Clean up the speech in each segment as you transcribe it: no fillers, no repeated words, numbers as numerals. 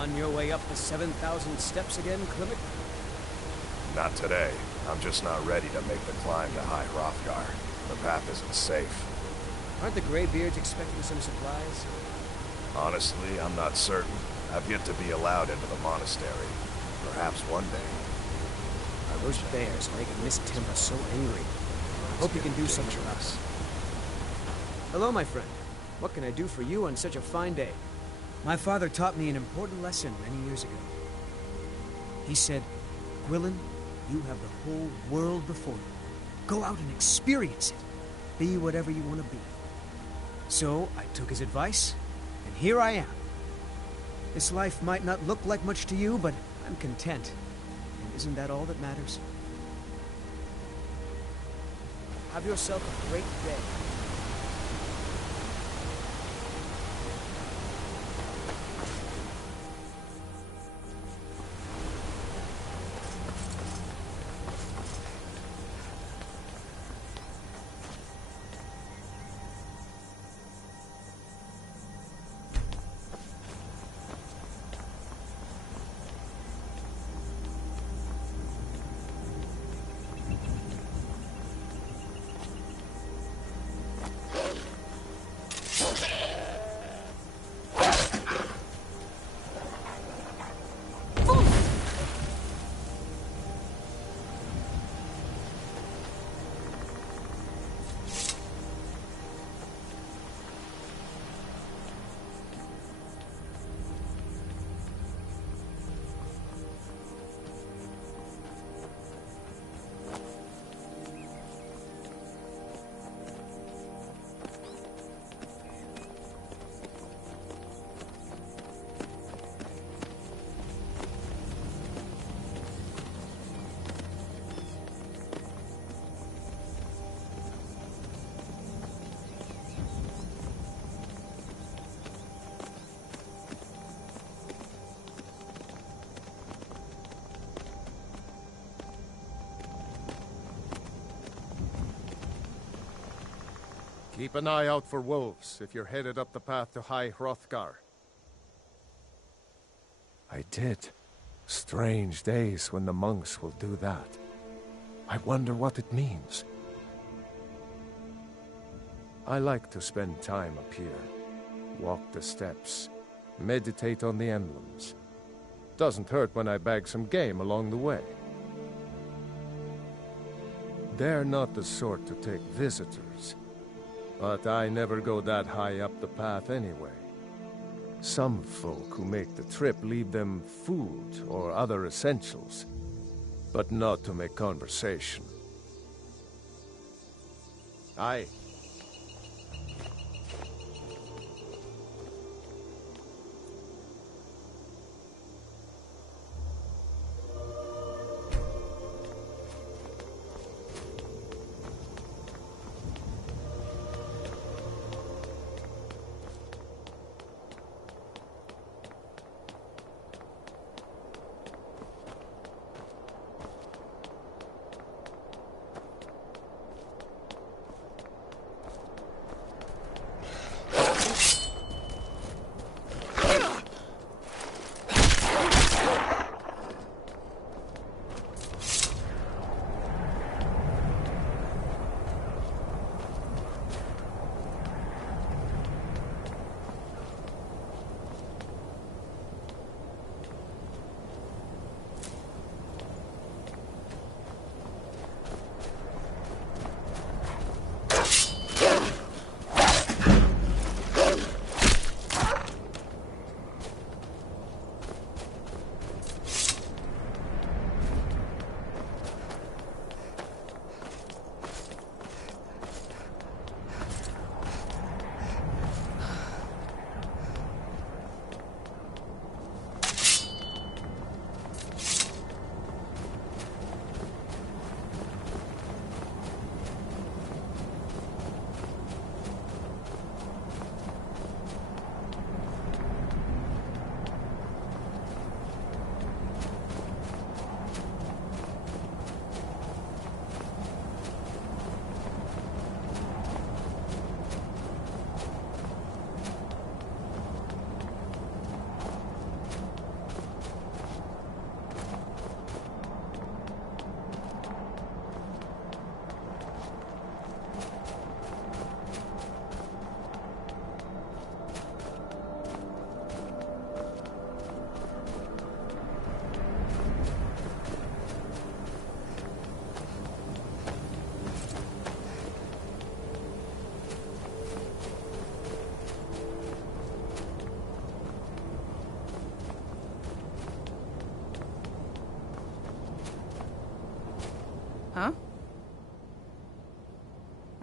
On your way up the 7,000 steps again, Clement? Not today. I'm just not ready to make the climb to High Hrothgar. The path isn't safe. Aren't the Greybeards expecting some supplies? Honestly, I'm not certain. I've yet to be allowed into the monastery. Perhaps one day. Those bears are making Miss Tempa so angry. I hope you can do something for us. Hello, my friend. What can I do for you on such a fine day? My father taught me an important lesson many years ago. He said, Gwilyn, you have the whole world before you. Go out and experience it. Be whatever you want to be. So I took his advice, and here I am. This life might not look like much to you, but I'm content. And isn't that all that matters? Have yourself a great day. Keep an eye out for wolves if you're headed up the path to High Hrothgar. I did. Strange days when the monks will do that. I wonder what it means. I like to spend time up here. Walk the steps. Meditate on the emblems. Doesn't hurt when I bag some game along the way. They're not the sort to take visitors. But I never go that high up the path anyway. Some folk who make the trip leave them food or other essentials, but not to make conversation. Aye.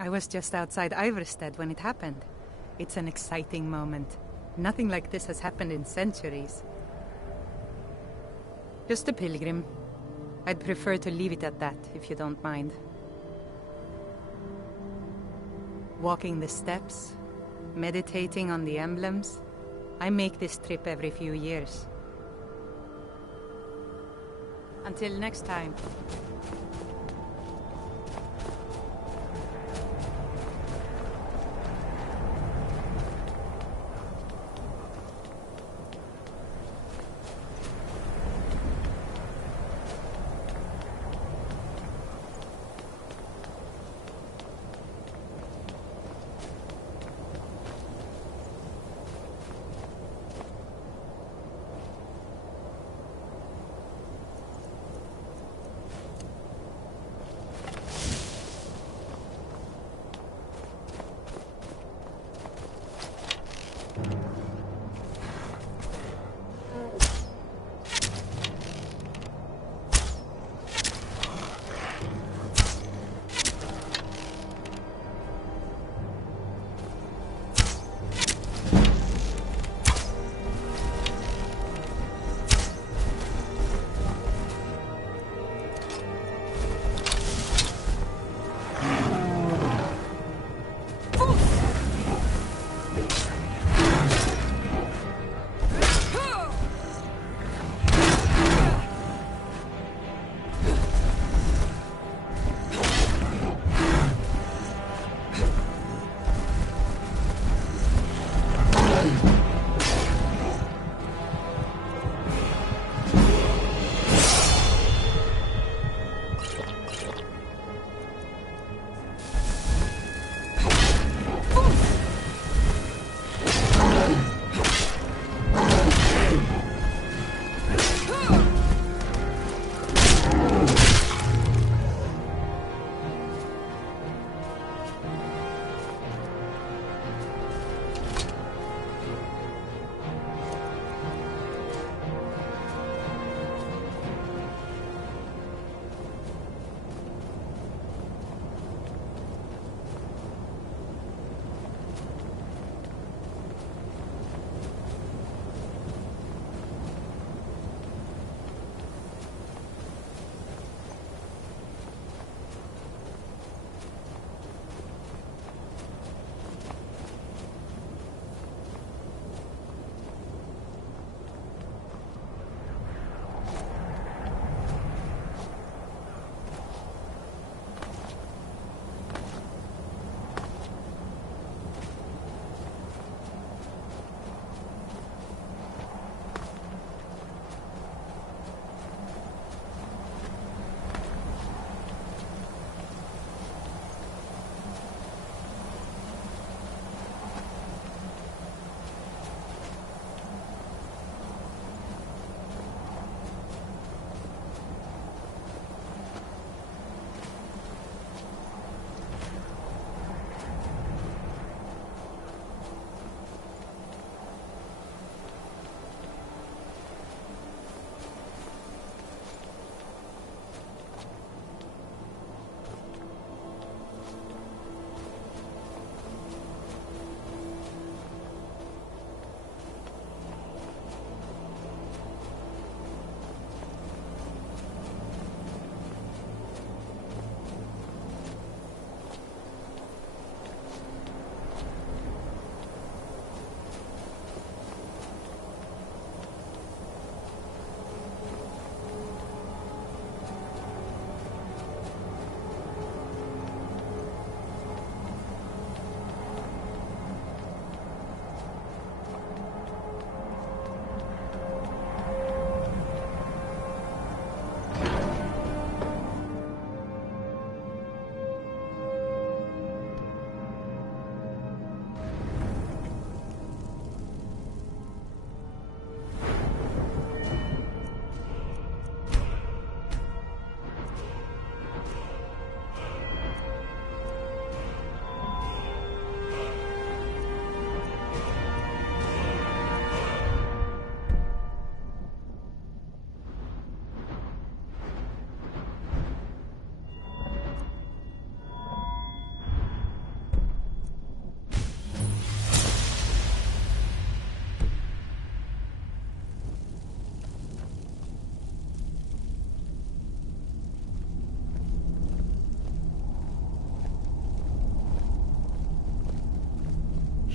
I was just outside Iverstead when it happened. It's an exciting moment. Nothing like this has happened in centuries. Just a pilgrim. I'd prefer to leave it at that, if you don't mind. Walking the steps, meditating on the emblems. I make this trip every few years. Until next time.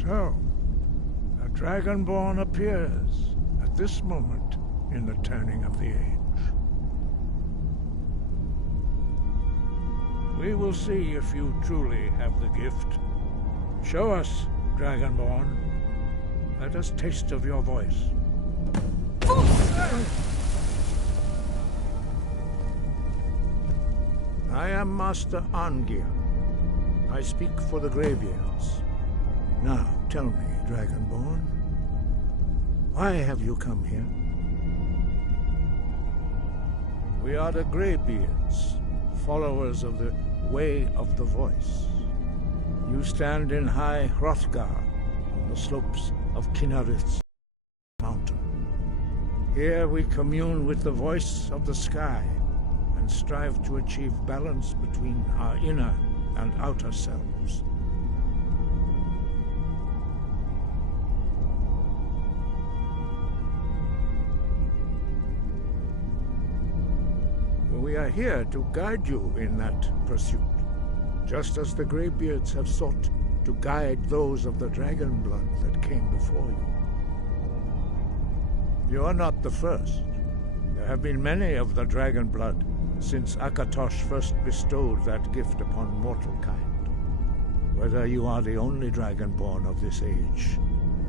So, a Dragonborn appears at this moment in the turning of the age. We will see if you truly have the gift. Show us, Dragonborn. Let us taste of your voice. I am Master Angir. I speak for the Greybeards. Now, tell me, Dragonborn, why have you come here? We are the Greybeards, followers of the Way of the Voice. You stand in High Hrothgar, on the slopes of Kinnarith's mountain. Here we commune with the voice of the sky and strive to achieve balance between our inner and outer selves. We are here to guide you in that pursuit, just as the Greybeards have sought to guide those of the dragon blood that came before you. You are not the first. There have been many of the dragon blood since Akatosh first bestowed that gift upon mortal kind. Whether you are the only dragonborn of this age,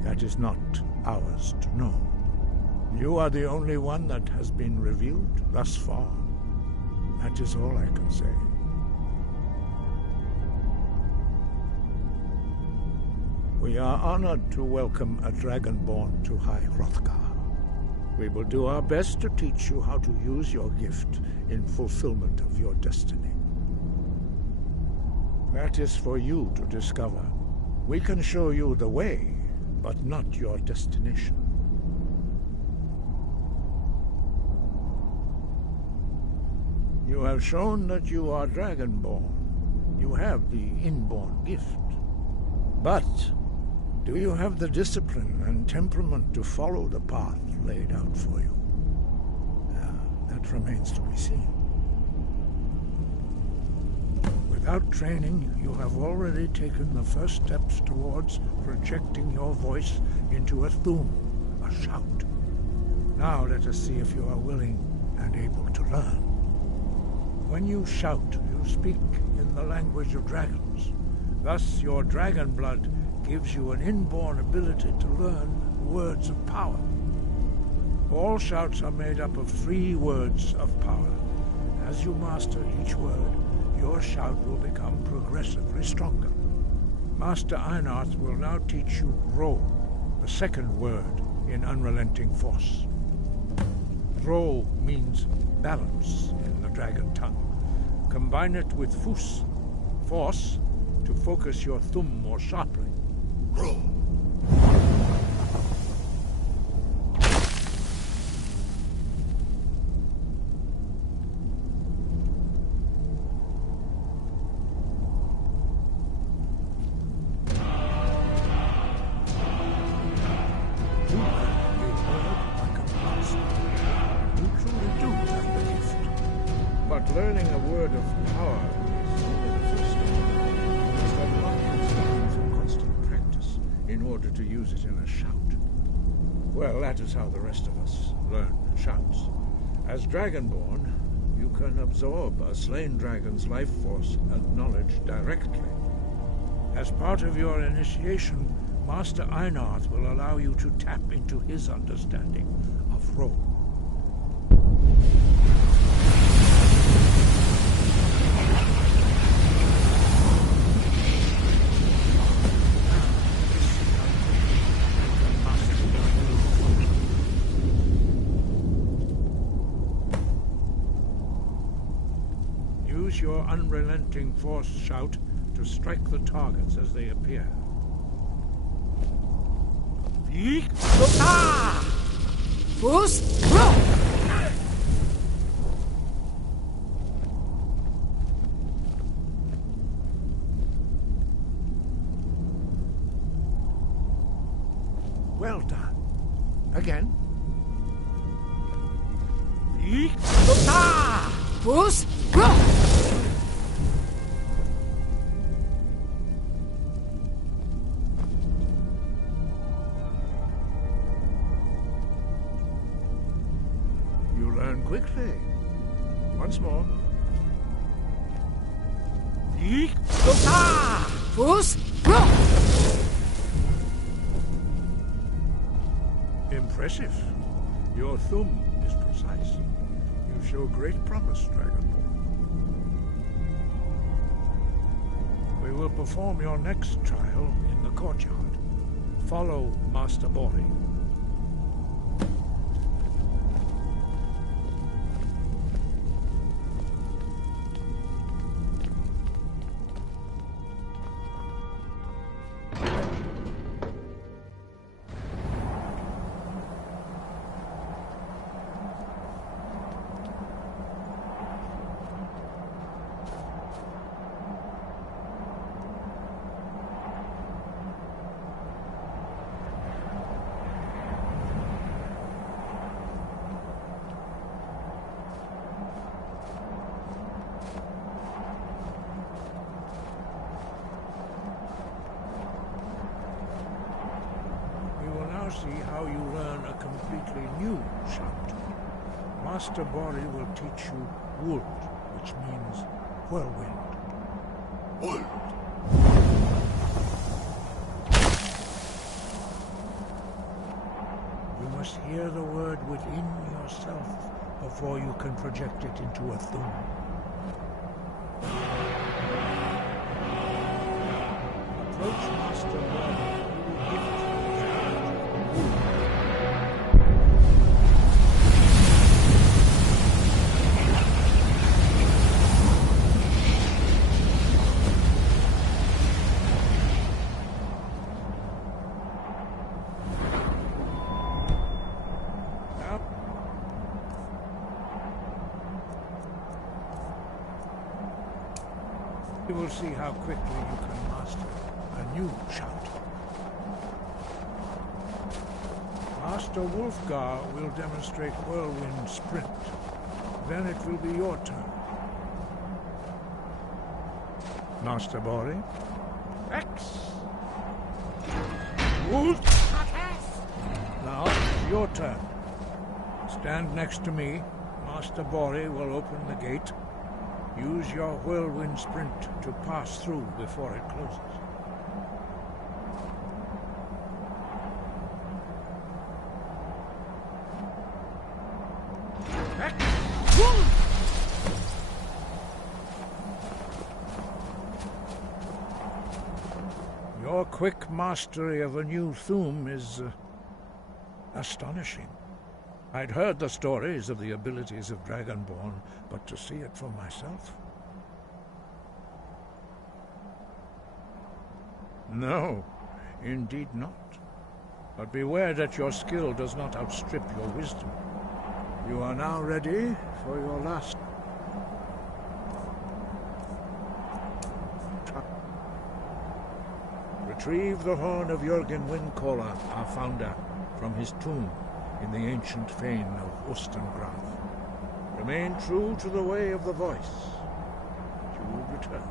that is not ours to know. You are the only one that has been revealed thus far. That is all I can say. We are honored to welcome a dragonborn to High Hrothgar. We will do our best to teach you how to use your gift in fulfillment of your destiny. That is for you to discover. We can show you the way, but not your destination. You have shown that you are dragonborn. You have the inborn gift. But do you have the discipline and temperament to follow the path laid out for you? That remains to be seen. Without training, you have already taken the first steps towards projecting your voice into a thum, a shout. Now let us see if you are willing and able to learn. When you shout, you speak in the language of dragons. Thus, your dragon blood gives you an inborn ability to learn words of power. All shouts are made up of 3 words of power. As you master each word, your shout will become progressively stronger. Master Einarth will now teach you Ro, the second word in Unrelenting Force. Ro means balance in the dragon tongue. Combine it with Fus, force, to focus your thumb more sharply. Ro. Learning a word of power is only the first step. You must unlock its meaning through constant practice in order to use it in a shout. Well, that is how the rest of us learn shouts. As Dragonborn, you can absorb a slain dragon's life force and knowledge directly. As part of your initiation, Master Einarth will allow you to tap into his understanding of Ro. Use your unrelenting force shout to strike the targets as they appear. Well done. Again. quickly. Once more. Fools! Impressive. Your thumb is precise. You show great promise, Dragonborn. We will perform your next trial in the courtyard. Follow Master Bori. See how you learn a completely new shout. Master Bori will teach you Wold, which means whirlwind. Wold! You must hear the word within yourself before you can project it into a thum. Approach Master Bori. He will gift you You will see how quickly you can master a new shout. Master Wolfgar will demonstrate Whirlwind Sprint. Then it will be your turn. Master Bori. X! Wolf! Now, it's your turn. Stand next to me. Master Bori will open the gate. Use your Whirlwind Sprint to pass through before it closes. Your quick mastery of a new thum is astonishing. I'd heard the stories of the abilities of Dragonborn, but to see it for myself? No, indeed not. But beware that your skill does not outstrip your wisdom. You are now ready for your last. Retrieve the horn of Jürgen Windcaller, our founder, from his tomb in the ancient fane of Ostengraf. Remain true to the way of the voice. You will return.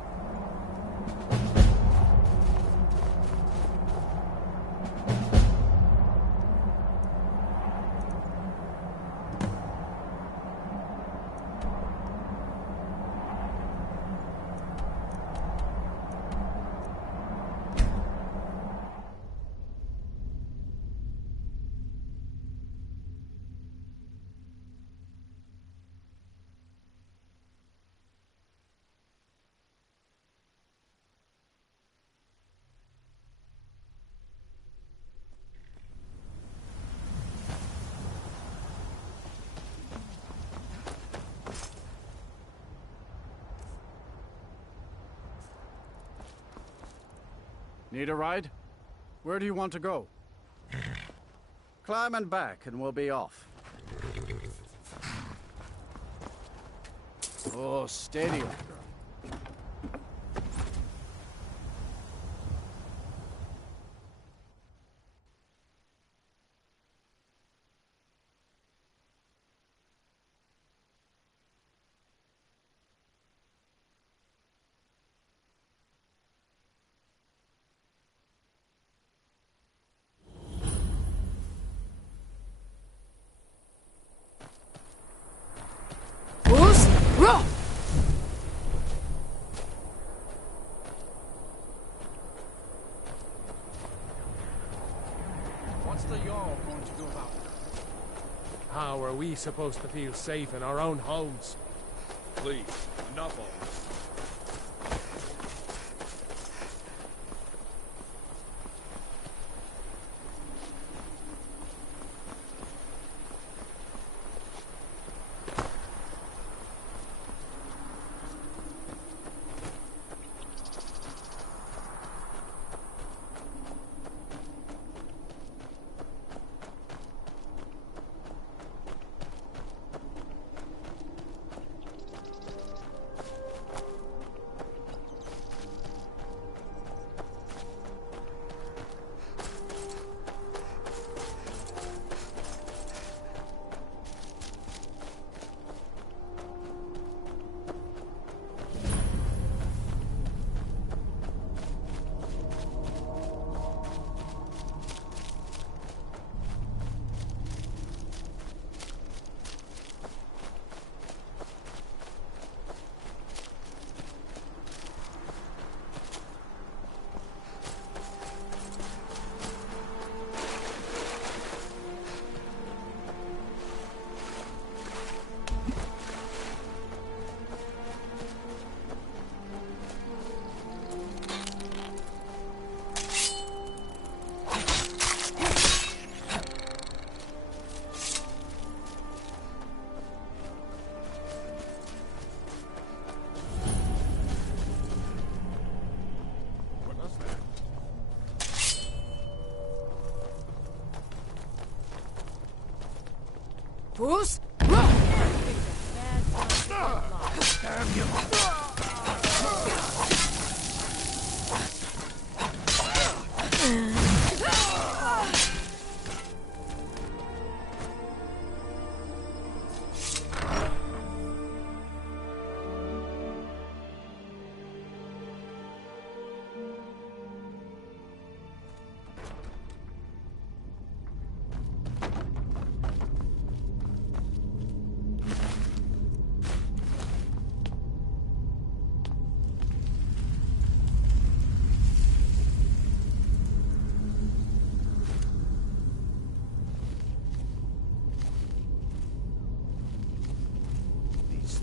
Need a ride? Where do you want to go? Climb and back and we'll be off. Oh, steady, old girl. What's the Jarl going to do about it? How are we supposed to feel safe in our own homes? Please, enough of this. Who's?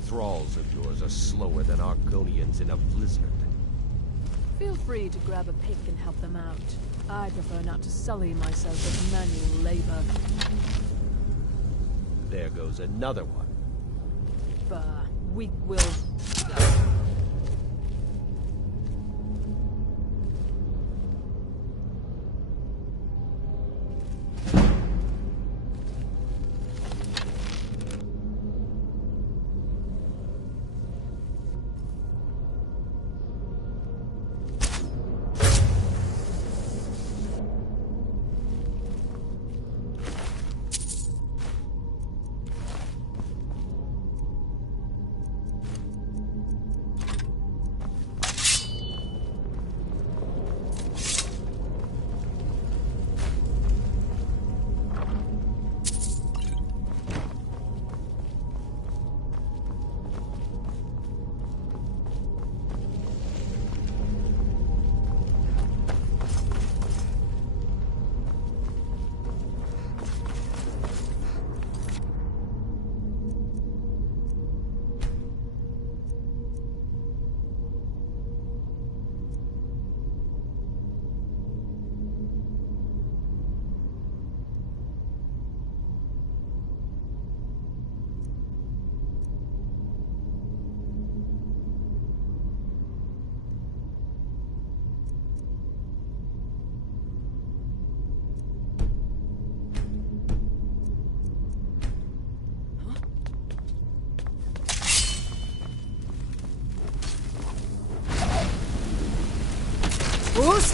Thralls of yours are slower than Argonians in a blizzard. Feel free to grab a pick and help them out. I prefer not to sully myself with manual labor. There goes another one. Bah, weak will. Who's?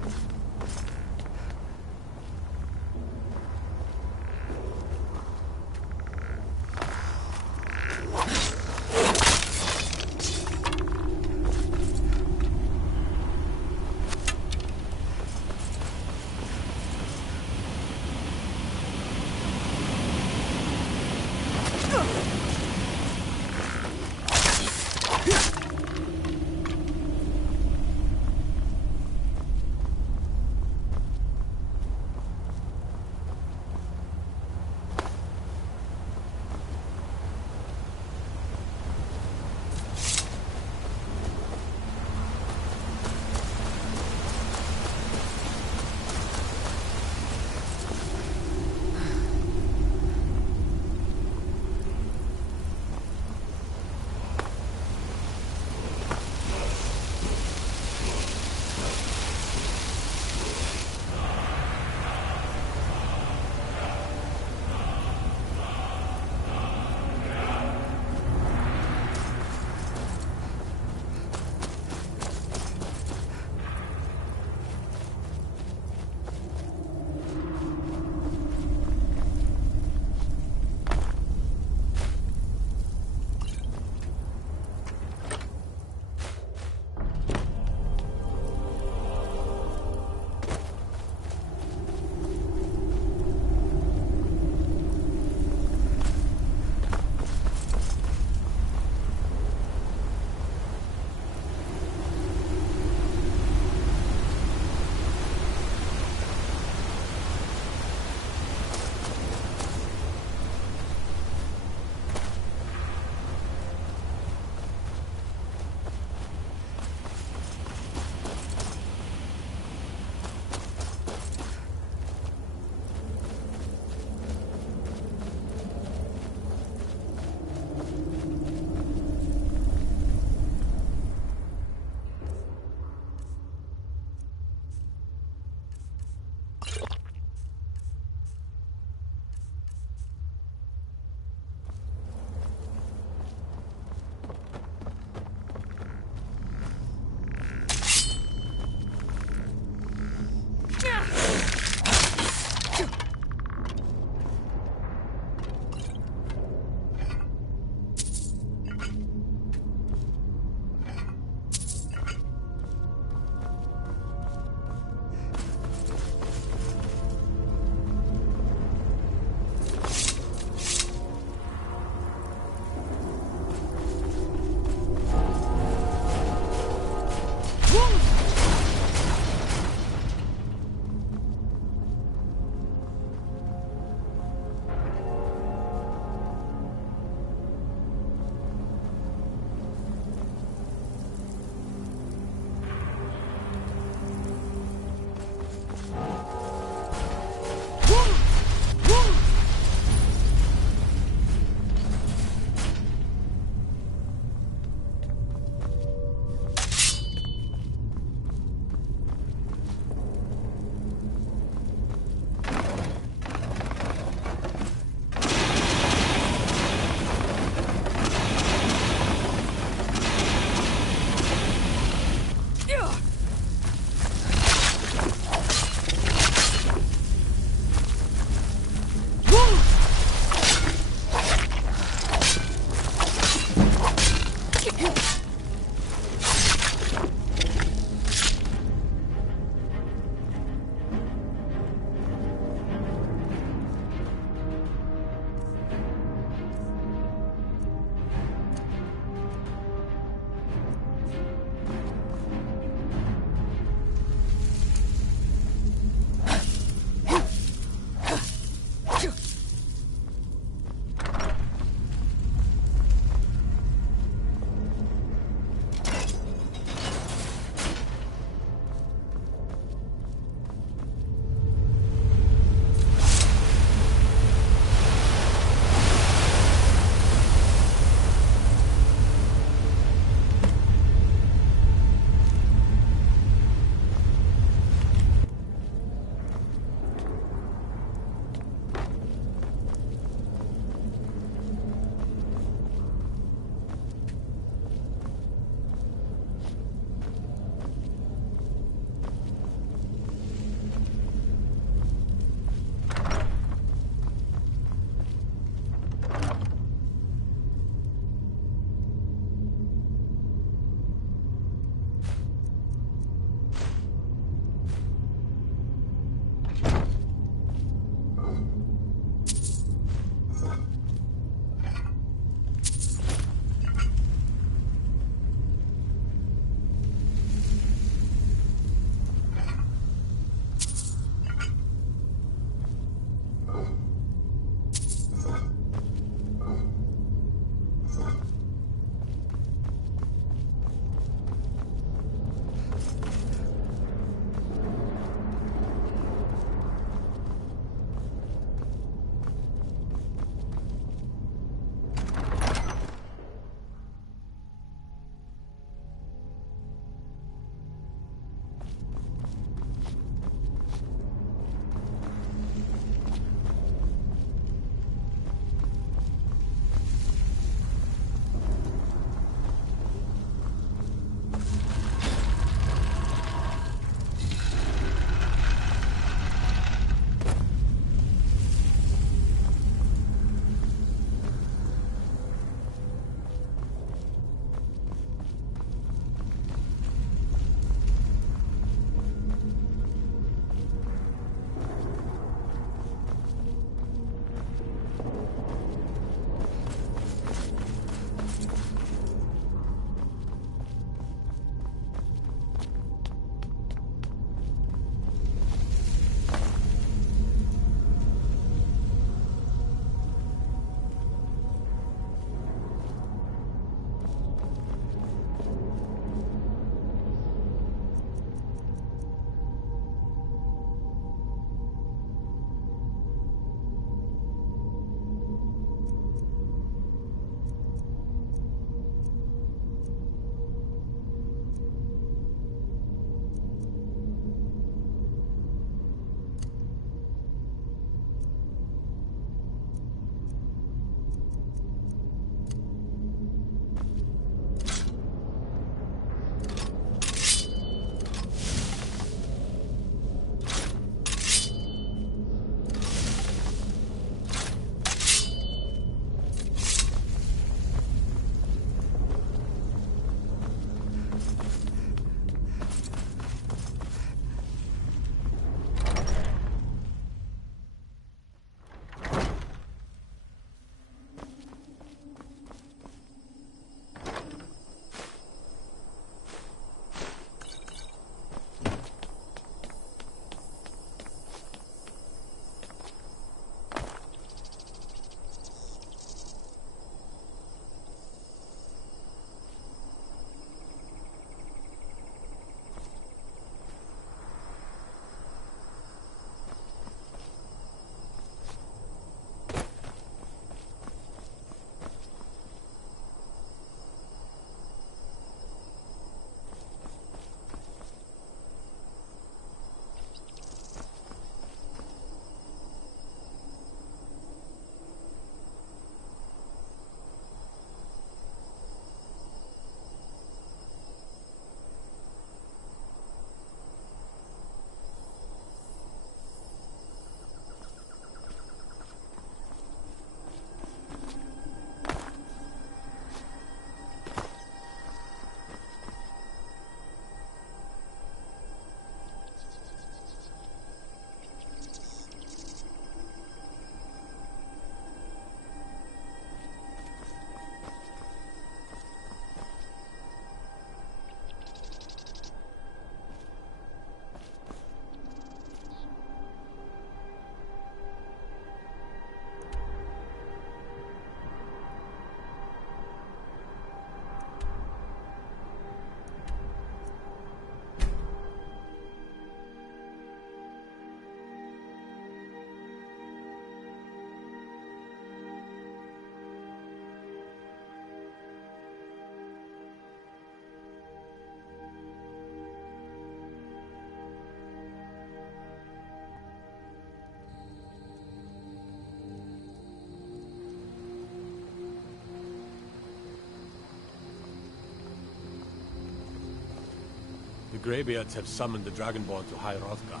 Greybeards have summoned the Dragonborn to High Hrothgar.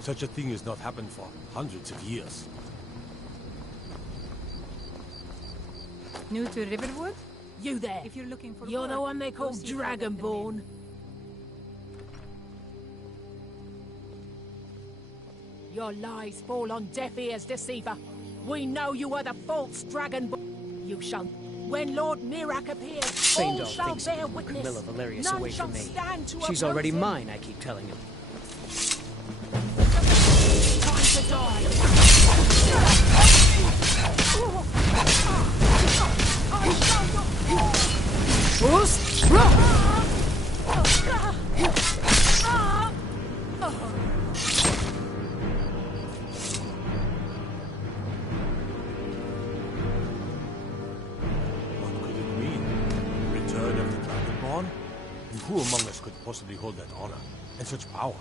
Such a thing has not happened for hundreds of years. New to Riverwood? You there! If you're looking for You're work, the one they go call see if I let them in. Dragonborn. Your lies fall on deaf ears, deceiver. We know you are the false Dragonborn. You shall... When Lord Mirak appears, all Faendal shall thinks bear to keep witness. Camilla Valerius None away shall from me. stand to She's oppose already him. mine, I keep telling him. Time to die. What could it mean? Return of the Dragonborn? And who among us could possibly hold that honor and such power?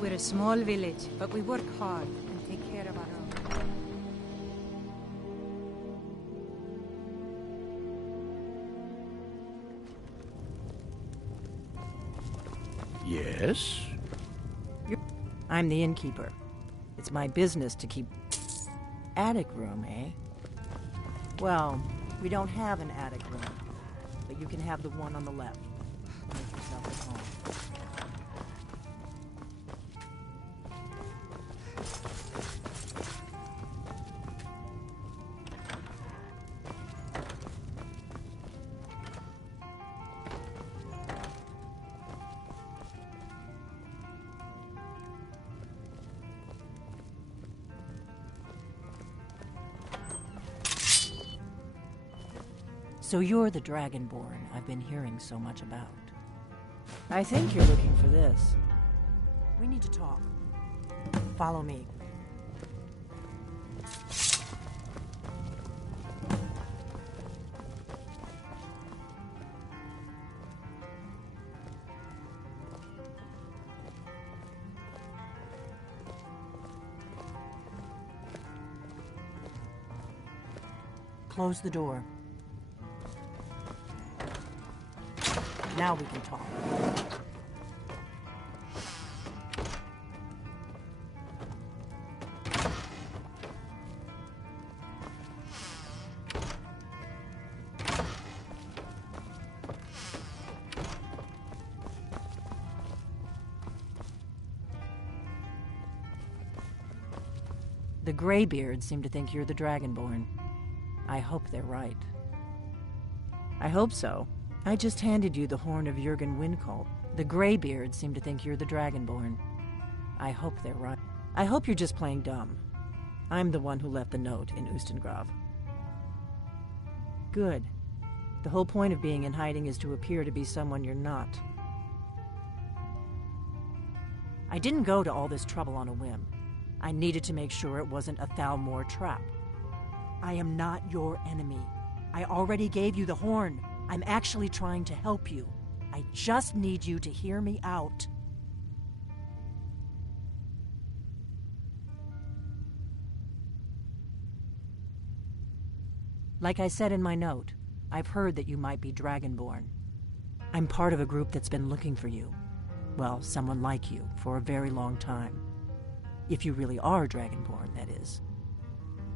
We're a small village, but we work hard and take care of our own. Yes? I'm the innkeeper. It's my business to keep... Attic room, eh? Well, we don't have an attic room, but you can have the one on the left. Make yourself at home. So you're the Dragonborn I've been hearing so much about. I think you're looking for this. We need to talk. Follow me. Close the door. Now we can talk. The Greybeards seem to think you're the Dragonborn. I hope they're right. I hope so. I just handed you the horn of Jurgen Windcolt. The Greybeards seem to think you're the Dragonborn. I hope they're right. I hope you're just playing dumb. I'm the one who left the note in Ustengrav. Good. The whole point of being in hiding is to appear to be someone you're not. I didn't go to all this trouble on a whim. I needed to make sure it wasn't a Thalmor trap. I am not your enemy. I already gave you the horn. I'm actually trying to help you. I just need you to hear me out. Like I said in my note, I've heard that you might be Dragonborn. I'm part of a group that's been looking for you. Well, someone like you, for a very long time. If you really are Dragonborn, that is.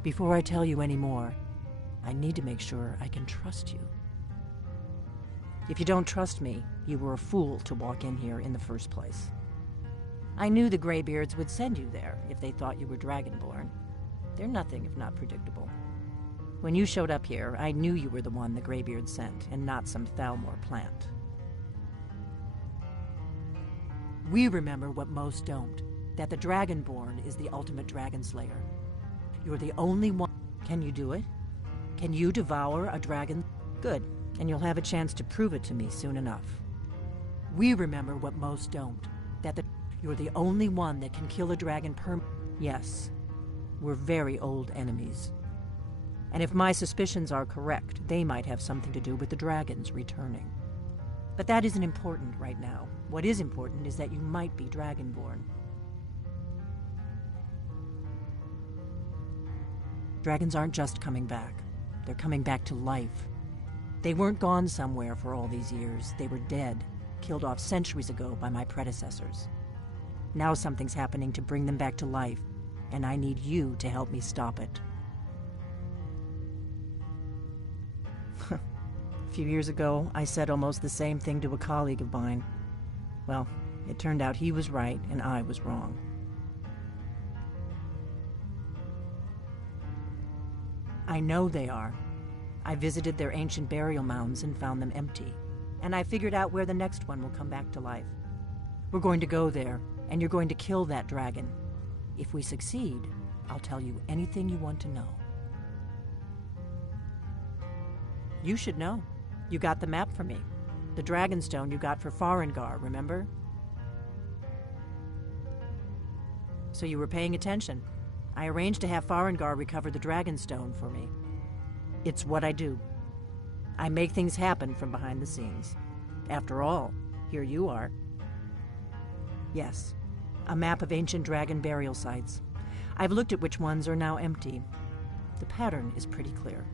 Before I tell you any more, I need to make sure I can trust you. If you don't trust me, you were a fool to walk in here in the first place. I knew the Greybeards would send you there if they thought you were Dragonborn. They're nothing if not predictable. When you showed up here, I knew you were the one the Greybeards sent, and not some Thalmor plant. We remember what most don't, that the Dragonborn is the ultimate dragon slayer. You're the only one. Can you do it? Can you devour a dragon? Good, and you'll have a chance to prove it to me soon enough. We remember what most don't, that you're the only one that can kill a dragon Yes, we're very old enemies. And if my suspicions are correct, they might have something to do with the dragons returning. But that isn't important right now. What is important is that you might be Dragonborn. Dragons aren't just coming back. They're coming back to life. They weren't gone somewhere for all these years. They were dead, killed off centuries ago by my predecessors. Now something's happening to bring them back to life, and I need you to help me stop it. A few years ago, I said almost the same thing to a colleague of mine. Well, it turned out he was right and I was wrong. I know they are. I visited their ancient burial mounds and found them empty. And I figured out where the next one will come back to life. We're going to go there, and you're going to kill that dragon. If we succeed, I'll tell you anything you want to know. You should know. You got the map for me. The Dragonstone you got for Farengar, remember? So you were paying attention. I arranged to have Farengar recover the Dragonstone for me. It's what I do. I make things happen from behind the scenes. After all, here you are. Yes, a map of ancient dragon burial sites. I've looked at which ones are now empty. The pattern is pretty clear.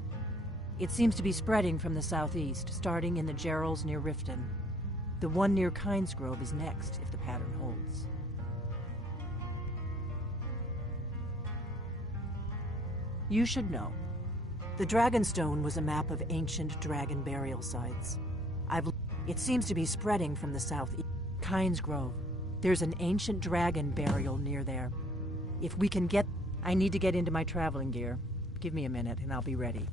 It seems to be spreading from the southeast, starting in the Gerals near Riften. The one near Kynesgrove is next, if the pattern holds. You should know. The Dragonstone was a map of ancient dragon burial sites. It seems to be spreading from the southeast. Kynesgrove. There's an ancient dragon burial near there. If we can get... I need to get into my traveling gear. Give me a minute and I'll be ready.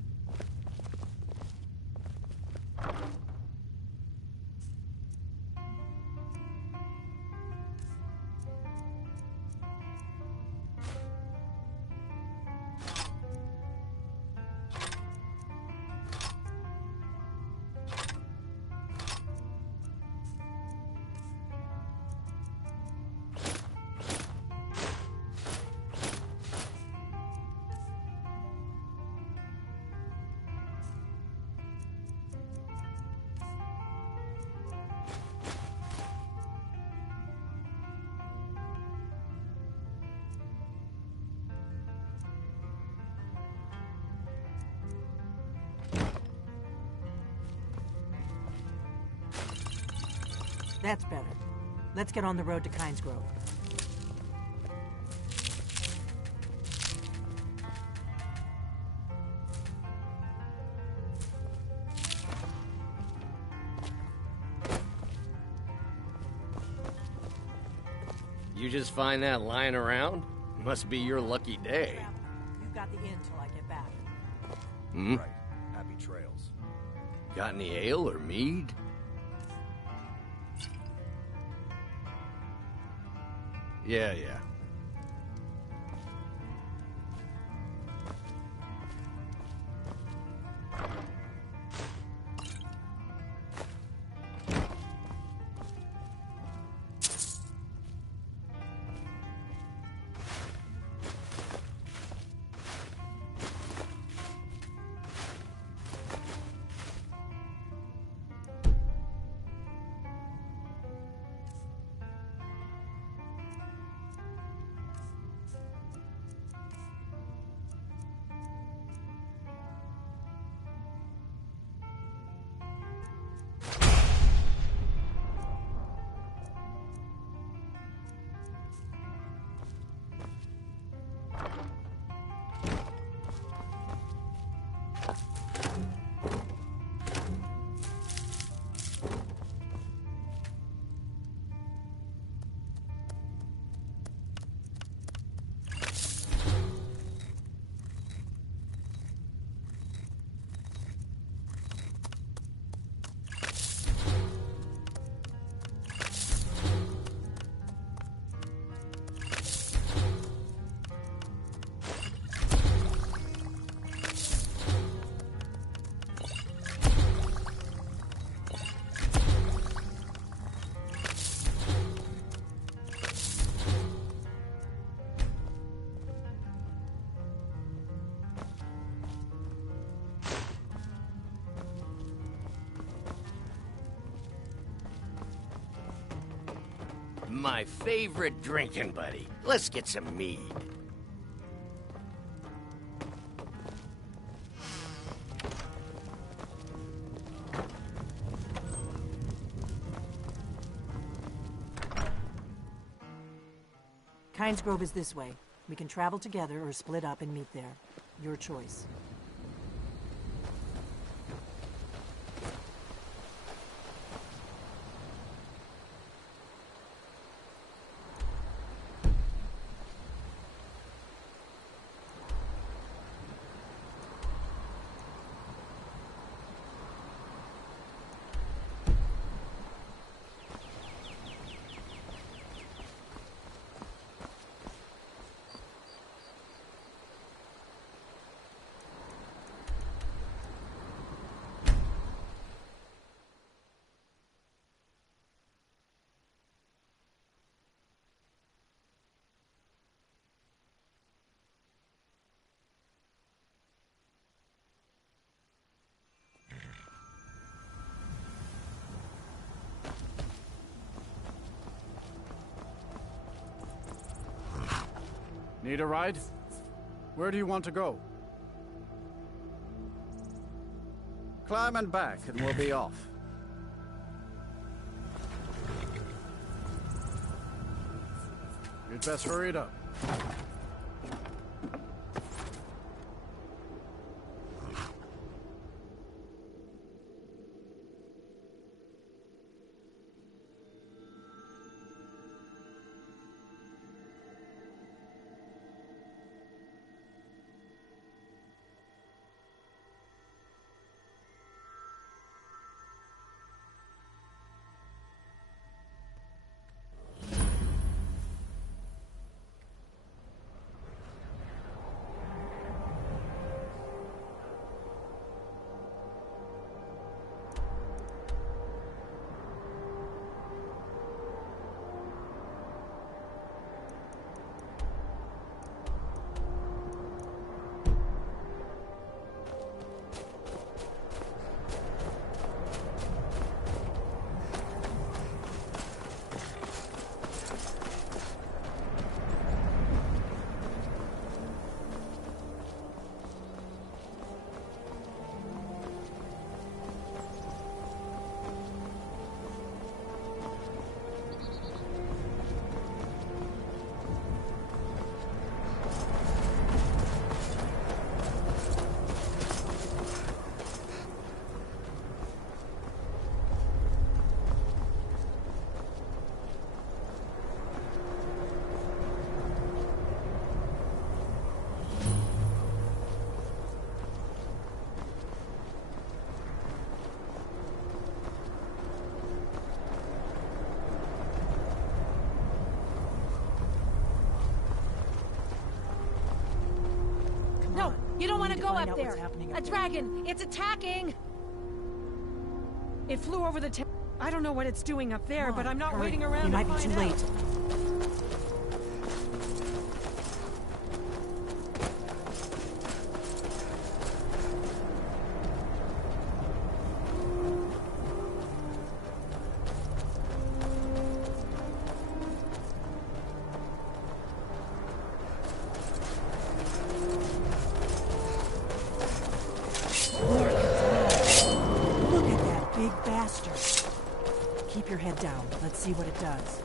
That's better. Let's get on the road to Kynesgrove. You just find that lying around? Must be your lucky day. You've got the inn till I get back. Hmm? Right. Happy trails. Got any ale or mead? Yeah. My favorite drinking buddy. Let's get some mead. Kynes Grove is this way. We can travel together or split up and meet there. Your choice. Need a ride? Where do you want to go? Climb and back, and we'll be off. You'd best hurry it up. You don't want to go up there. A dragon! It's attacking! It flew over the town. I don't know what it's doing up there, but I'm not waiting around. You might be too late. Keep your head down. Let's see what it does.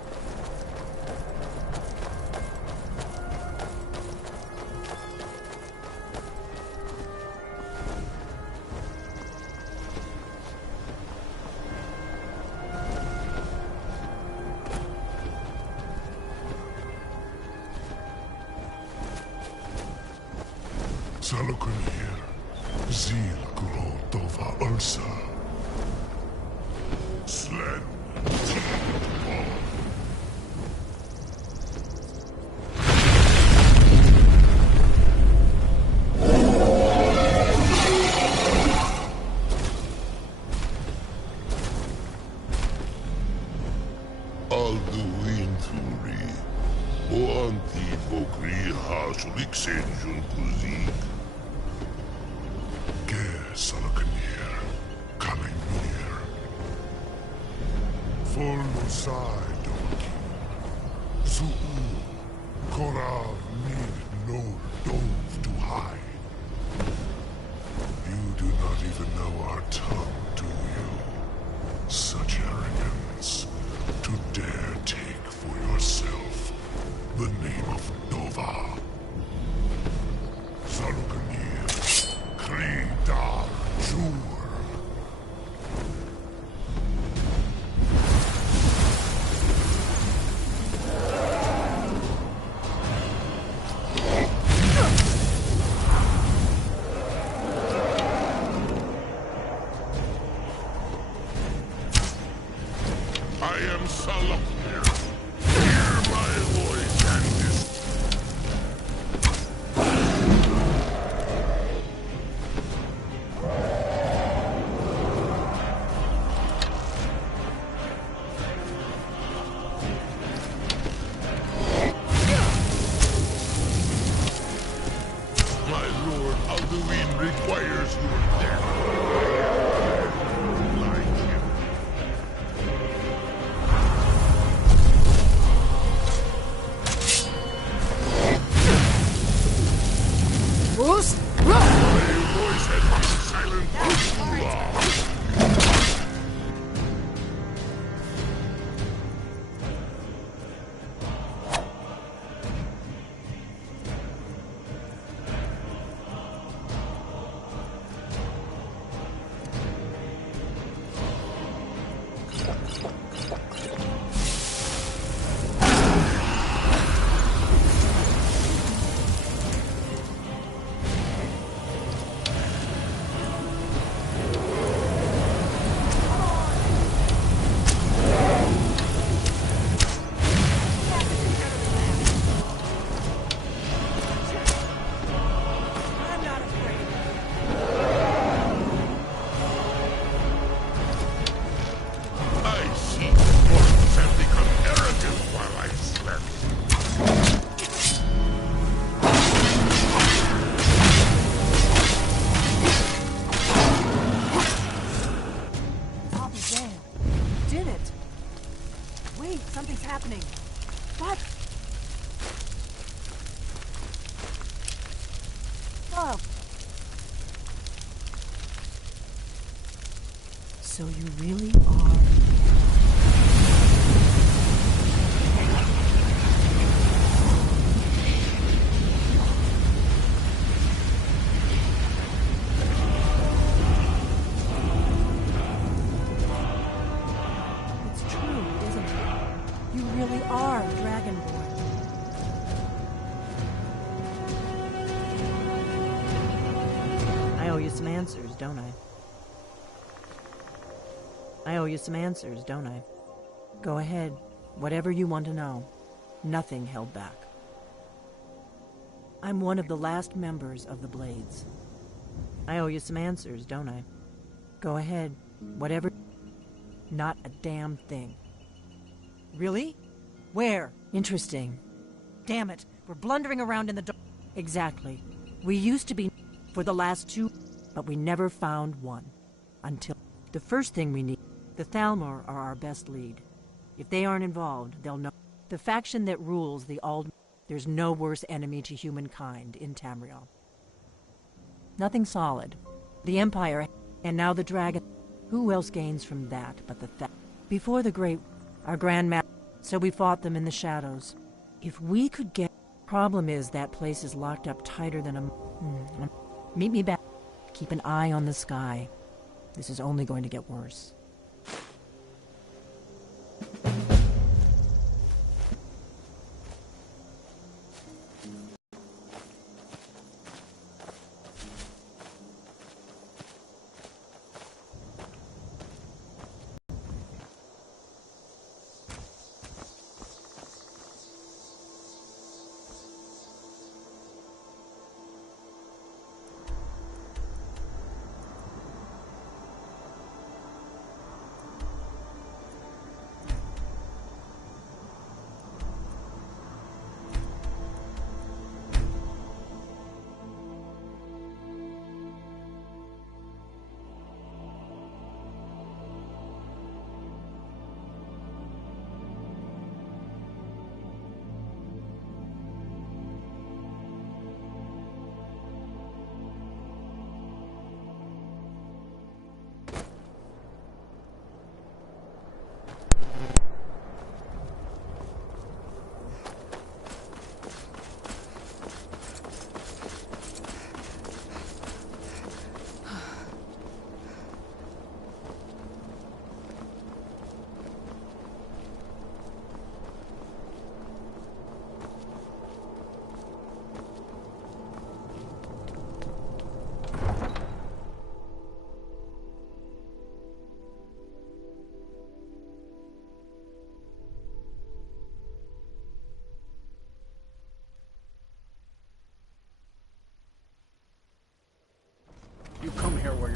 Salukun here. Zil Guro Tova Ulsa. Slen. Alduinturi. Oanti Bokri Hasulik Senjun Kuzik. Ge Salakanir. Kalimir. Full side Doki. Korav need no dove to hide. You do not even know our tongue, do you? Such arrogance, to dare take for yourself the name of Dova. Salukanir, Kridar Jur. I am Salaknir. Hear my voice and this. My lord Alduin requires your death. Like him. Who's? My voice has been silent for too long. I see the mortals have become arrogant while I slept. I'll be damned. You did it. Wait, something's happening. What? Oh. So you really are... It's true, isn't it? You really are Dragonborn. I owe you some answers, don't I? I owe you some answers, don't I? Go ahead. Whatever you want to know. Nothing held back. I'm one of the last members of the Blades. I owe you some answers, don't I? Go ahead. Whatever... Not a damn thing. Really? Where? Interesting. Damn it. We're blundering around in the dark. Exactly. We used to be for the last 2, but we never found one. Until... The first thing we need... The Thalmor are our best lead. If they aren't involved, they'll know. The faction that rules the Ald... There's no worse enemy to humankind in Tamriel. Nothing solid. The Empire, and now the Dragon. Who else gains from that but the Before the Great... Our Grandmaster... So we fought them in the shadows. If we could get... Problem is that place is locked up tighter than a... Meet me back. Keep an eye on the sky. This is only going to get worse.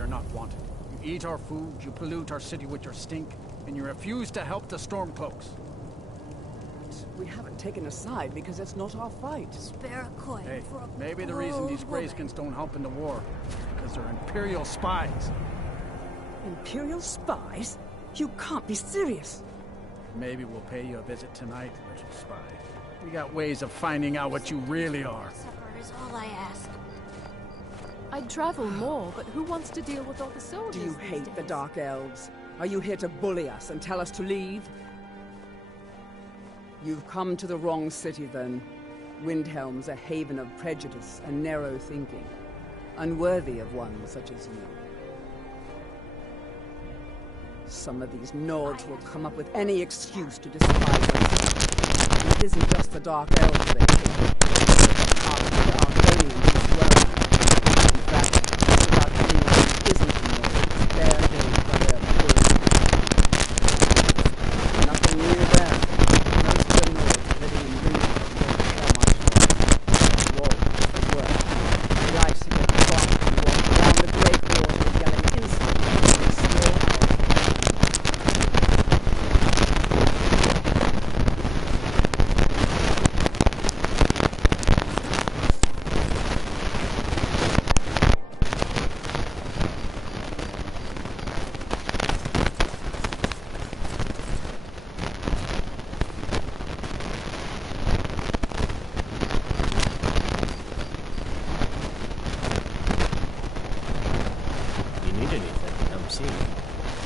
are not wanted. You eat our food, you pollute our city with your stink, and you refuse to help the Stormcloaks. We haven't taken a side because it's not our fight. Spare a coin Hey, for a maybe the reason these Greyskins don't help in the war is because they're Imperial spies. Imperial spies? You can't be serious. Maybe we'll pay you a visit tonight, little spy. We got ways of finding out what you really are. Supper is all I ask. I'd travel more, but who wants to deal with all the soldiers? Do you hate the Dark Elves? Are you here to bully us and tell us to leave? You've come to the wrong city, then. Windhelm's a haven of prejudice and narrow thinking, unworthy of one such as you. Some of these Nords will come up with any excuse to despise us. And it isn't just the Dark Elves they hate. It's part of the Arcanians as well. In fact, just about anyone who isn't a Nord is bare game by their blood. Nothing new there. Most of the Nords living in Windhelm don't care much for war is work. They like to get drunk and walk around the Great Water yelling insults and small hours.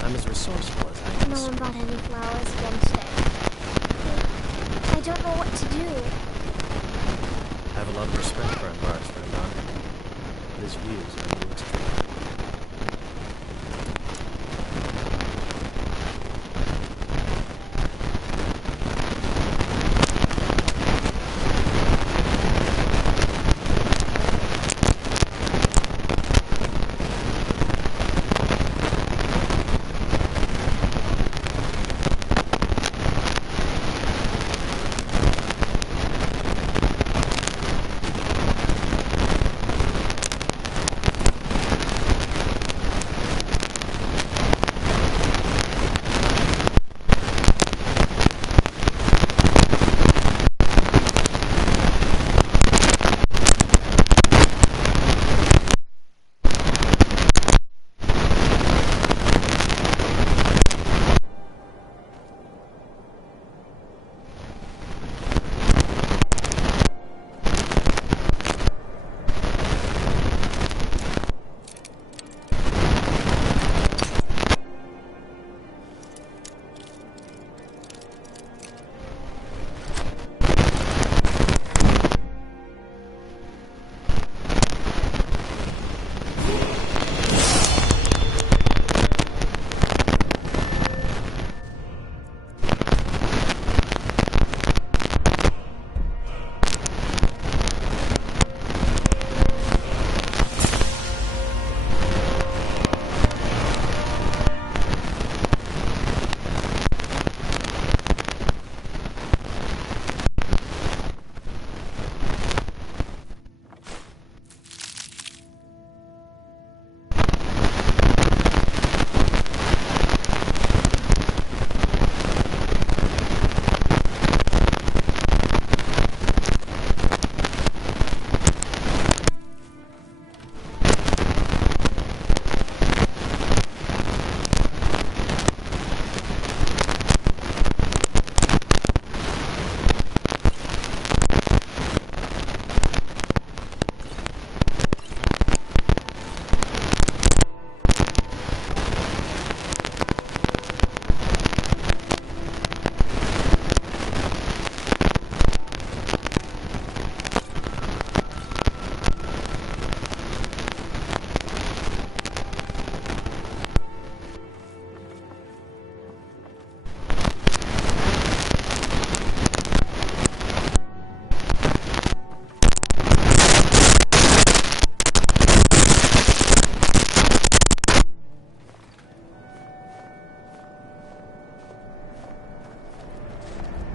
I'm as resourceful as I am. No one bought any flowers Wednesday. I don't know what to do. I have a lot of respect for Embark's friend Andre. But his views are a little extreme.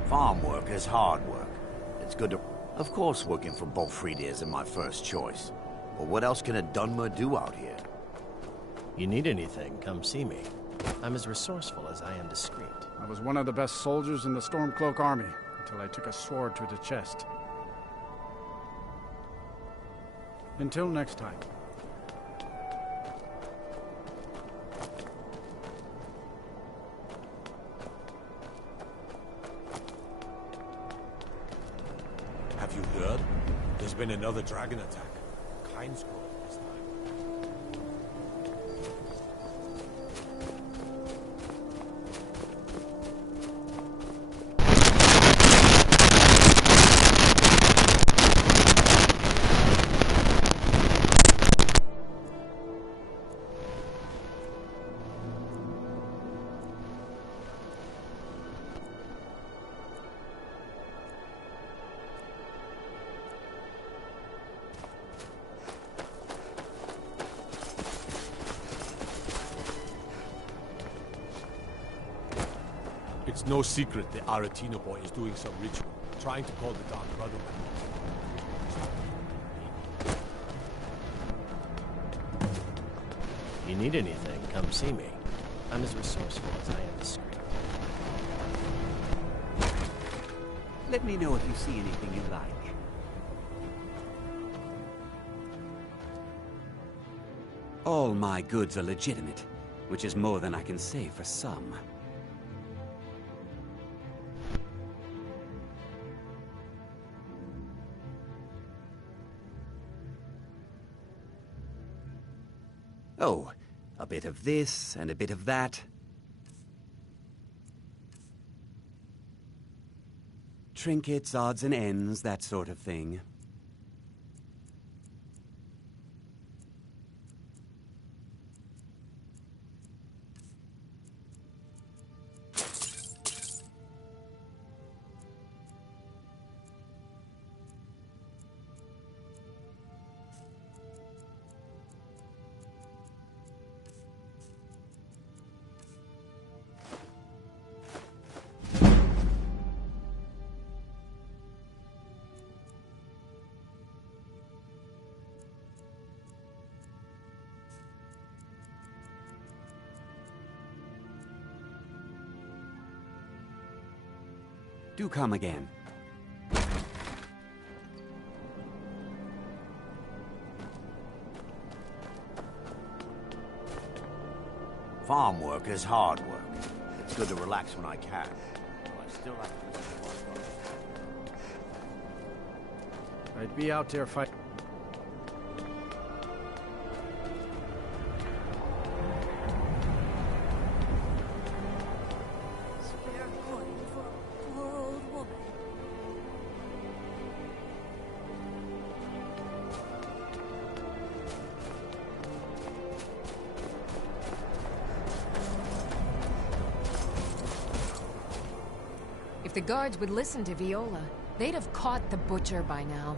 Farm work is hard work. It's good to... Of course working for Bolfrida isn't my first choice. But what else can a Dunmer do out here? You need anything, come see me. I'm as resourceful as I am discreet. I was one of the best soldiers in the Stormcloak army, until I took a sword to the chest. Until next time. Have you heard? There's been another dragon attack. Kind scroll this time. It's no secret the Aretino boy is doing some ritual, trying to call the Dark Brotherhood. You need anything, come see me. I'm as resourceful as I am discreet. Let me know if you see anything you like. All my goods are legitimate, which is more than I can say for some. Oh, a bit of this and a bit of that. Trinkets, odds and ends, that sort of thing. Do come again. Farm work is hard work. It's good to relax when I can. But I still have to listen to my God. I'd be out there fighting. If the guards would listen to Viola, they'd have caught the butcher by now.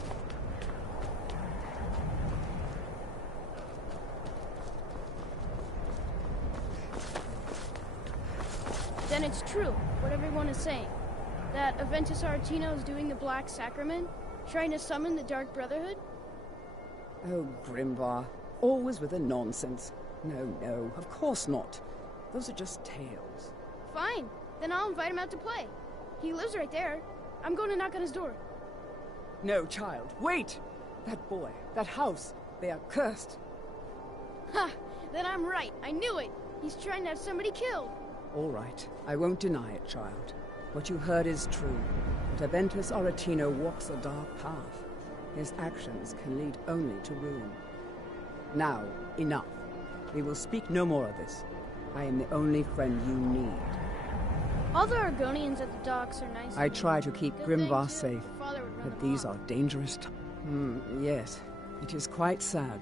Then it's true, what everyone is saying. That Aventus Aretino is doing the Black Sacrament, trying to summon the Dark Brotherhood? Oh, Grimvar. Always with the nonsense. No, of course not. Those are just tales. Fine, then I'll invite him out to play. He lives right there. I'm going to knock on his door. No, child, wait! That boy, that house, they are cursed. Ha! Then I'm right. I knew it. He's trying to have somebody killed. All right, I won't deny it, child. What you heard is true. But Aventus Aretino walks a dark path. His actions can lead only to ruin. Now, enough. We will speak no more of this. I am the only friend you need. All the Argonians at the docks are nice. I try to keep Grimvar safe, Father would run but these are dangerous times. Yes, it is quite sad.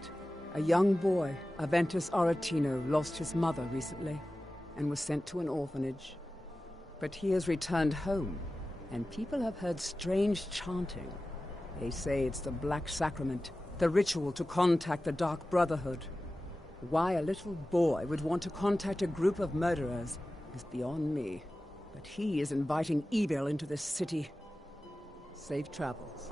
A young boy, Aventus Aretino, lost his mother recently and was sent to an orphanage. But he has returned home, and people have heard strange chanting. They say it's the Black Sacrament, the ritual to contact the Dark Brotherhood. Why a little boy would want to contact a group of murderers is beyond me. But he is inviting evil into this city. Safe travels.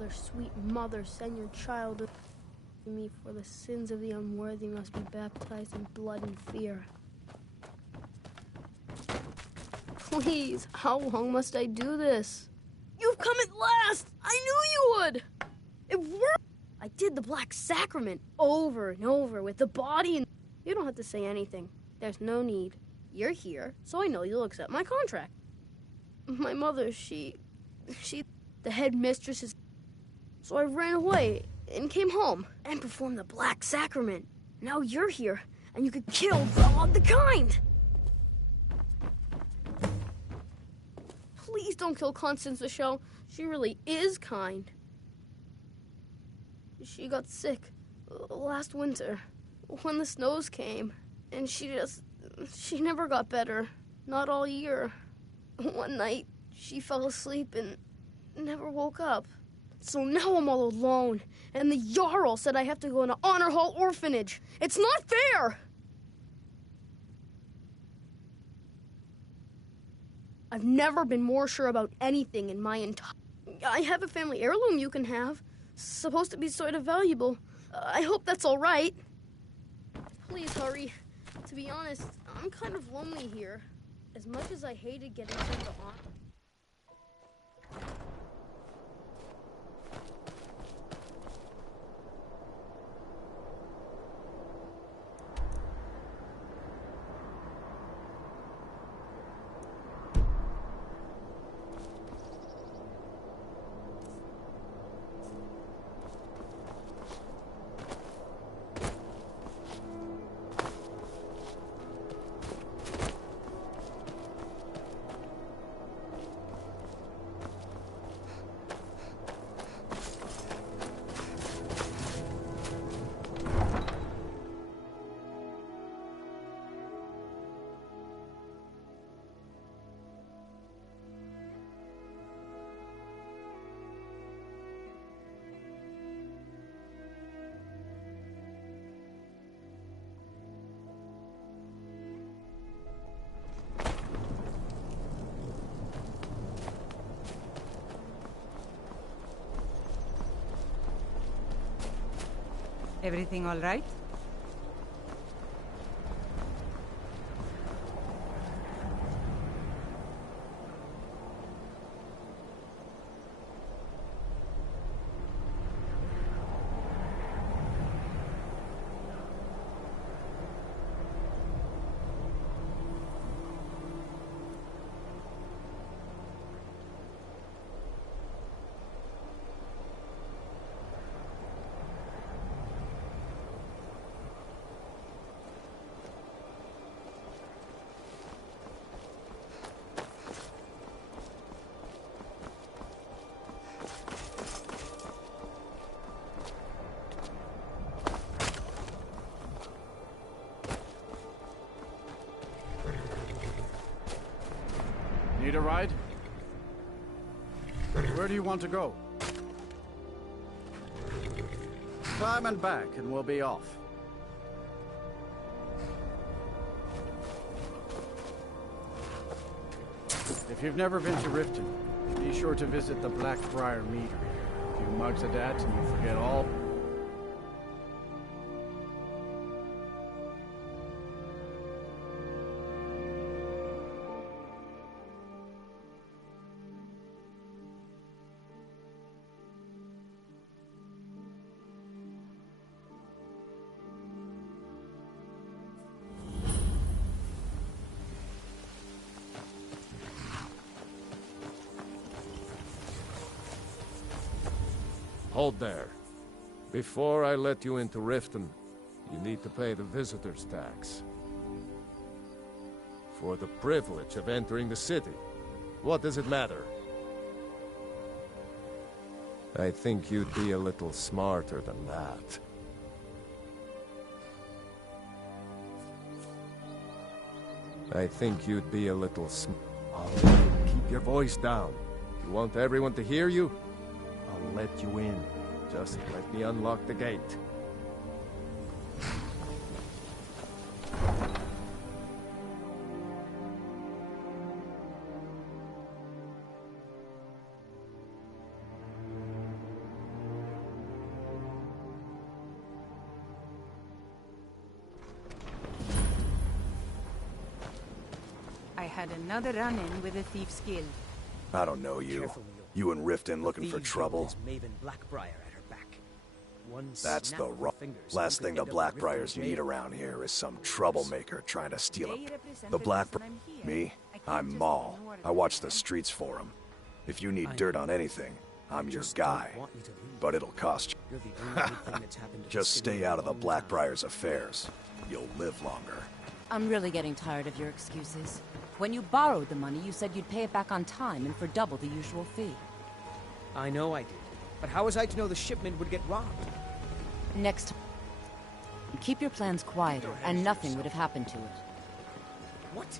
Father, sweet mother, send your child to me, for the sins of the unworthy must be baptized in blood and fear. Please, how long must I do this? You've come at last! I knew you would! It worked! I did the Black Sacrament over and over with the body and... You don't have to say anything. There's no need. You're here, so I know you'll accept my contract. My mother, she... The headmistress is... So I ran away and came home and performed the Black Sacrament. Now you're here, and you could kill God the Kind! Please don't kill Constance Michelle. She really is kind. She got sick last winter when the snows came, and she never got better. Not all year. One night, she fell asleep and never woke up. So now I'm all alone, and the Jarl said I have to go in an honor hall orphanage. It's not fair! I've never been more sure about anything in my entire... I have a family heirloom you can have. Supposed to be sort of valuable. I hope that's all right. Please hurry. To be honest, I'm kind of lonely here. As much as I hated getting sent to haunt... Everything all right? Need a ride? Where do you want to go? Climb and back, and we'll be off. If you've never been to Riften, be sure to visit the Blackbriar Meadery. A few mugs of that, and you forget all. Hold there. Before I let you into Riften, you need to pay the visitor's tax. For the privilege of entering the city. What does it matter? I think you'd be a little smarter than that. I think you'd be a little keep your voice down. You want everyone to hear you? I'll let you in. Just let me unlock the gate. had another run-in with a thief's guild. I don't know you. Careful, Leo. You and Riften looking for Thieves trouble? Guild is Maven Blackbriar at her back. One That's snap the of her wrong. fingers, Last you thing could the end up Blackbriars in need jail. around here is some troublemaker trying to steal They them. represent The the Black... reason I'm here. Me? I can't I'm just Maul. ignore them, I watch the man. streets for them. If you need I dirt know. on anything, I'm your Just don't guy. want you to leave. But it'll cost you. You're the only good thing that's happened to the Just city stay in a out of the long time. Blackbriar's affairs. You'll live longer. I'm really getting tired of your excuses. When you borrowed the money, you said you'd pay it back on time and for double the usual fee. I know I did. But how was I to know the shipment would get robbed? Next time, keep your plans quieter, and nothing would have happened to it. What?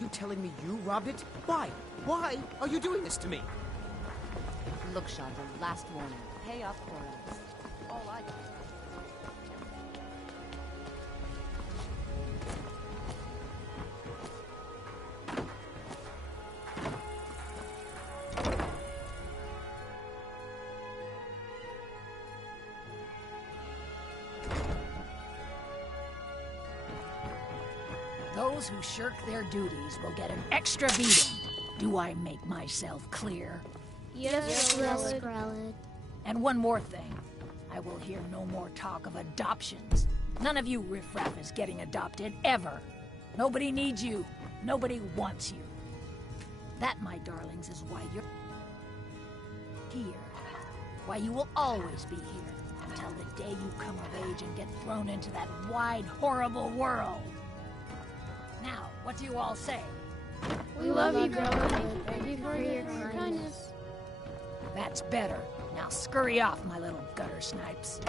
You telling me you robbed it? Why? Why are you doing this to me? Look, Chandra, last warning. Pay up or else. All I do. Those who shirk their duties will get an extra beating. Do I make myself clear? Yes, Grelid. And one more thing. I will hear no more talk of adoptions. None of you riffraff is getting adopted, ever. Nobody needs you. Nobody wants you. That, my darlings, is why you're here. Why you will always be here. Until the day you come of age and get thrown into that wide, horrible world. Now, what do you all say? We love you, Grelid. Thank you for your kindness. That's better. Now scurry off, my little gutter snipes.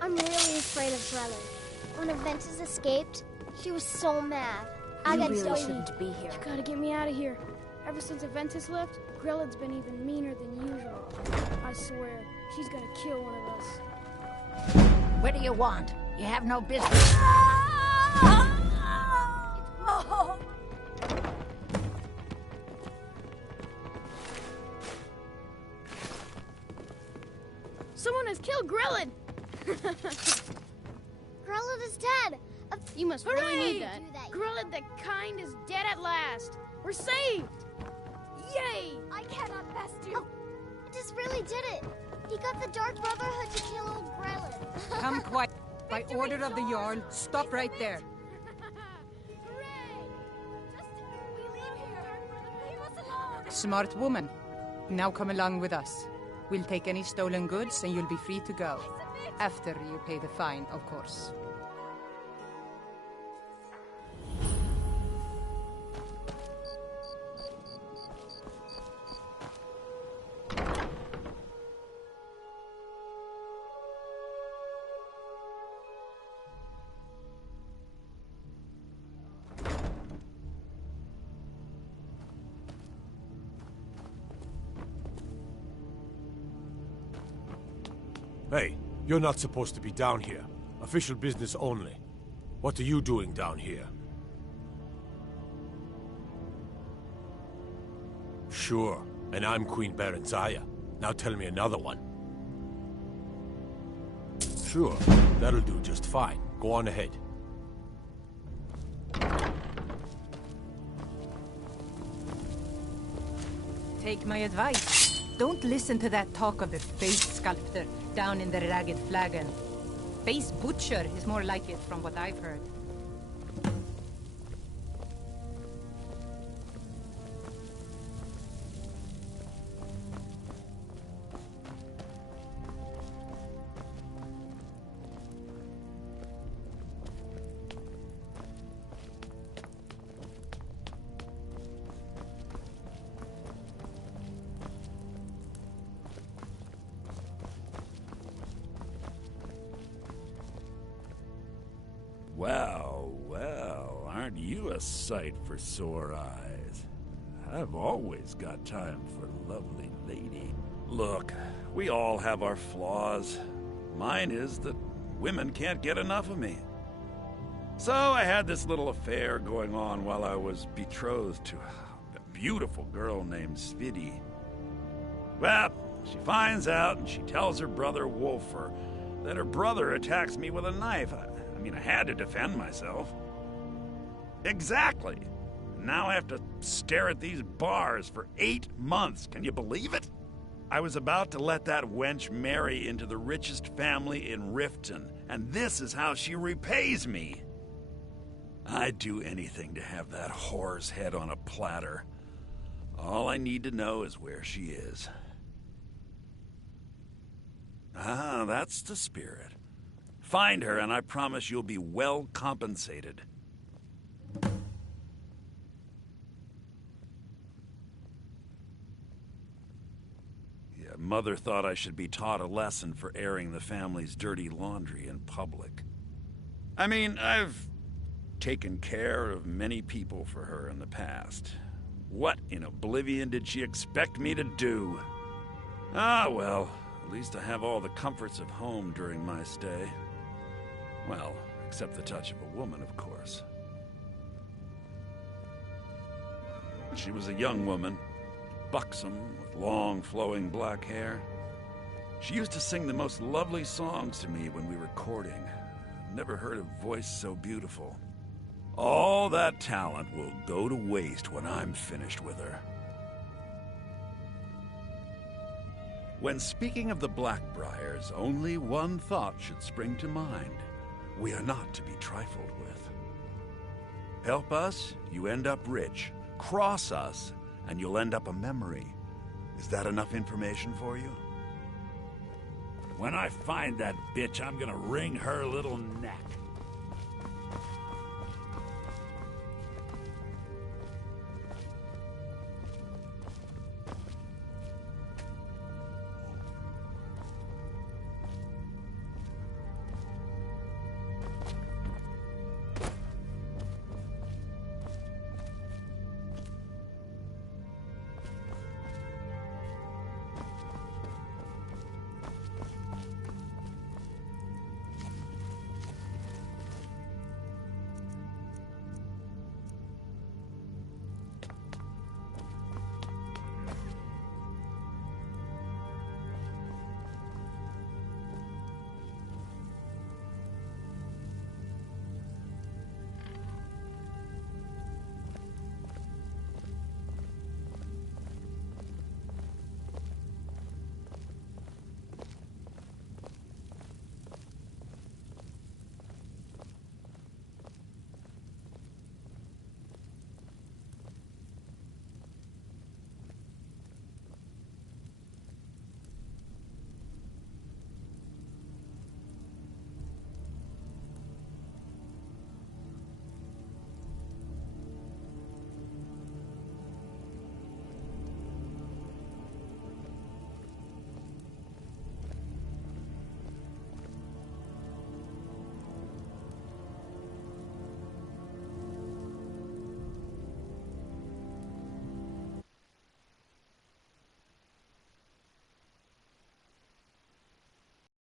I'm really afraid of Grelid. When Aventus escaped, she was so mad. I You got really so shouldn't be here. You gotta get me out of here. Ever since Aventus left, Grelid's been even meaner than usual. I swear, she's gonna kill one of us. What do you want? You have no business. Someone has killed Grelid! Grelid is dead. You must really need that. Grelid the kind is dead at last. We're saved! Yay! I cannot best you. Oh, I just really did it. He got the Dark Brotherhood to kill old Grelid. Come quiet. By order of the Jarl, stop right there. Smart woman. Now come along with us. We'll take any stolen goods and you'll be free to go. After you pay the fine, of course. Hey, you're not supposed to be down here. Official business only. What are you doing down here? Sure, and I'm Queen Berenzaya. Now tell me another one. Sure, that'll do just fine. Go on ahead. Take my advice. Don't listen to that talk of the face sculptor down in the Ragged Flagon. Face butcher is more like it from what I've heard. Well, well, aren't you a sight for sore eyes? I've always got time for a lovely lady. Look, we all have our flaws. Mine is that women can't get enough of me. So I had this little affair going on while I was betrothed to a beautiful girl named Svidi. Well, she finds out and she tells her brother Wolfer that her brother attacks me with a knife. I mean, I had to defend myself. Exactly. Now I have to stare at these bars for 8 months. Can you believe it? I was about to let that wench marry into the richest family in Riften, and this is how she repays me. I'd do anything to have that whore's head on a platter. All I need to know is where she is. Ah, that's the spirit. Find her, and I promise you'll be well compensated. Yeah, Mother thought I should be taught a lesson for airing the family's dirty laundry in public. I mean, I've taken care of many people for her in the past. What in oblivion did she expect me to do? Ah, well, at least I have all the comforts of home during my stay. Well, except the touch of a woman, of course. She was a young woman, buxom, with long, flowing black hair. She used to sing the most lovely songs to me when we were courting. Never heard a voice so beautiful. All that talent will go to waste when I'm finished with her. When speaking of the Blackbriars, only one thought should spring to mind. We are not to be trifled with. Help us, you end up rich. Cross us, and you'll end up a memory. Is that enough information for you? When I find that bitch, I'm gonna wring her little neck.